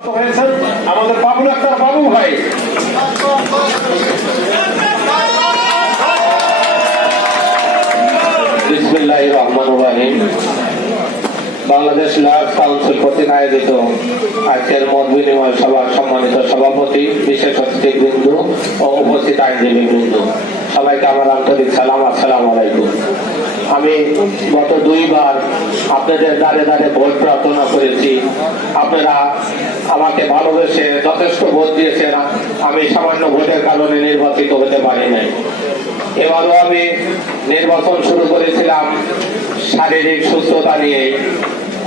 হয়েছেন আমাদের বাবুল আক্তার বাবু ভাই। বিসমিল্লাহির রহমানির রহিম। বাংলাদেশ লয়ার্স কাউন্সিল কর্তৃক আয়োজিত আজকের মত বিনিময় সভার সম্মানিত সভাপতি, বিশেষ অতিথিবৃন্দ ও উপস্থিত আইনজীবীবৃন্দ, সবাইকে আমার আন্তরিক সালাম, আসসালামু আলাইকুম। আমি গত দুইবার আপনাদের দ্বারে দ্বারে ভোট প্রার্থনা করেছি। আপনারা আমাকে ভালোবেসে যথেষ্ট ভোট দিয়েছেন। আমি সামান্য ভোটের কারণে নির্বাচিত হতে পারি নাই। এবারও আমি নির্বাচন শুরু করেছিলাম শারীরিক সুস্থতা নিয়ে।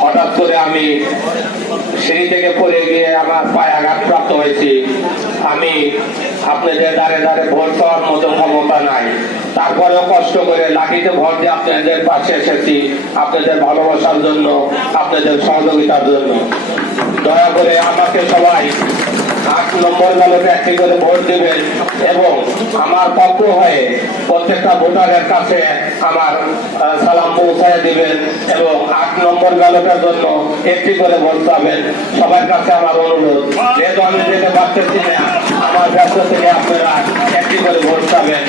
হঠাৎ করে আমি সিঁড়ি থেকে পড়ে গিয়ে আমার পায়ে আঘাতপ্রাপ্ত হয়েছি। আমি আপনাদের দ্বারে দ্বারে ভোট পাওয়ার মতো ক্ষমতা নাই, তারপরেও কষ্ট করে লাঠিতে ভোট দিয়ে আপনাদের পাশে এসেছি, আপনাদের ভালোবাসার জন্য, আপনাদের সহযোগিতার জন্য। দয়া করে আমাকে সবাই 8 নম্বর ব্যালটে একটি করে ভোট দেবেন এবং আমার পক্ষ হয়ে প্রত্যেকটা ভোটারের কাছে আমার সালাম পৌঁছায় দিবেন এবং 8 নম্বর ব্যালটের জন্য একটি করে ভোট পাবেন। সবার কাছে আমার অনুরোধ, যেহেতু আমি যেতে পারতেছি না, আমার ব্যস্ত থেকে আপনারা একটি করে ভোট পাবেন।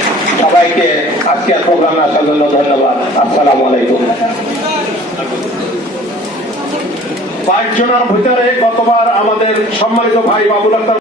সবাইকে আজকের প্রোগ্রামে আসার জন্য ধন্যবাদ। আসসালামু আলাইকুম। 5 জনের ভিতরে গতবার আমাদের সম্মানিত ভাই বাবুল আক্তার